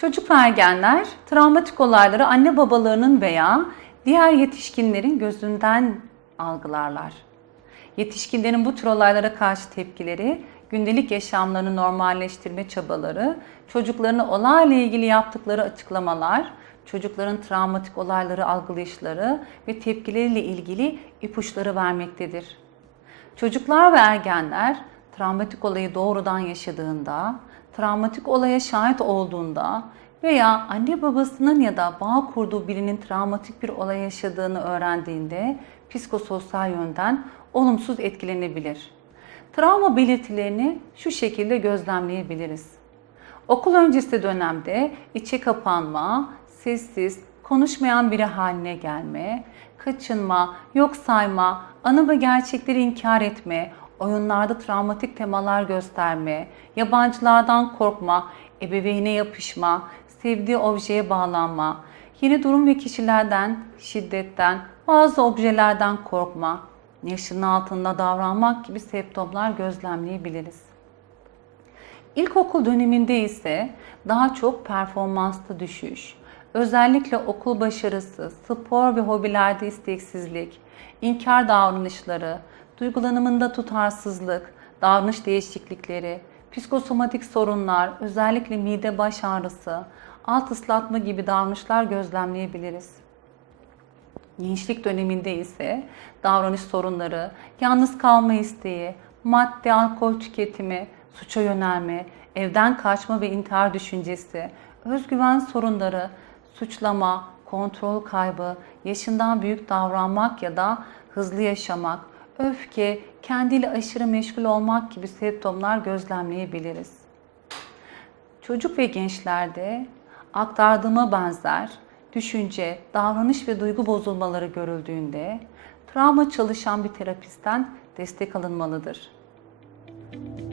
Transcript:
Çocuk ve ergenler travmatik olayları anne babalarının veya diğer yetişkinlerin gözünden algılarlar. Yetişkinlerin bu tür olaylara karşı tepkileri, gündelik yaşamlarını normalleştirme çabaları, çocuklarına olayla ilgili yaptıkları açıklamalar, çocukların travmatik olayları algılayışları ve tepkileriyle ilgili ipuçları vermektedir. Çocuklar ve ergenler travmatik olayı doğrudan yaşadığında, travmatik olaya şahit olduğunda veya anne babasının ya da bağ kurduğu birinin travmatik bir olay yaşadığını öğrendiğinde psikososyal yönden olumsuz etkilenebilir. Travma belirtilerini şu şekilde gözlemleyebiliriz. Okul öncesi dönemde içe kapanma, sessiz, konuşmayan biri haline gelme, kaçınma, yok sayma, anı ve gerçekleri inkar etme, oyunlarda travmatik temalar gösterme, yabancılardan korkma, ebeveyne yapışma, sevdiği objeye bağlanma, yeni durum ve kişilerden, şiddetten, bazı objelerden korkma, yaşının altında davranmak gibi semptomlar gözlemleyebiliriz. İlkokul döneminde ise daha çok performansta düşüş, özellikle okul başarısı, spor ve hobilerde isteksizlik, inkar davranışları, duygulanımında tutarsızlık, davranış değişiklikleri, psikosomatik sorunlar, özellikle mide baş ağrısı, alt ıslatma gibi davranışlar gözlemleyebiliriz. Gençlik döneminde ise davranış sorunları, yalnız kalma isteği, madde alkol tüketimi, suça yönelme, evden kaçma ve intihar düşüncesi, özgüven sorunları, suçlama, kontrol kaybı, yaşından büyük davranmak ya da hızlı yaşamak, öfke, kendiyle aşırı meşgul olmak gibi semptomlar gözlemleyebiliriz. Çocuk ve gençlerde aktardığıma benzer düşünce, davranış ve duygu bozulmaları görüldüğünde travma çalışan bir terapistten destek alınmalıdır. Müzik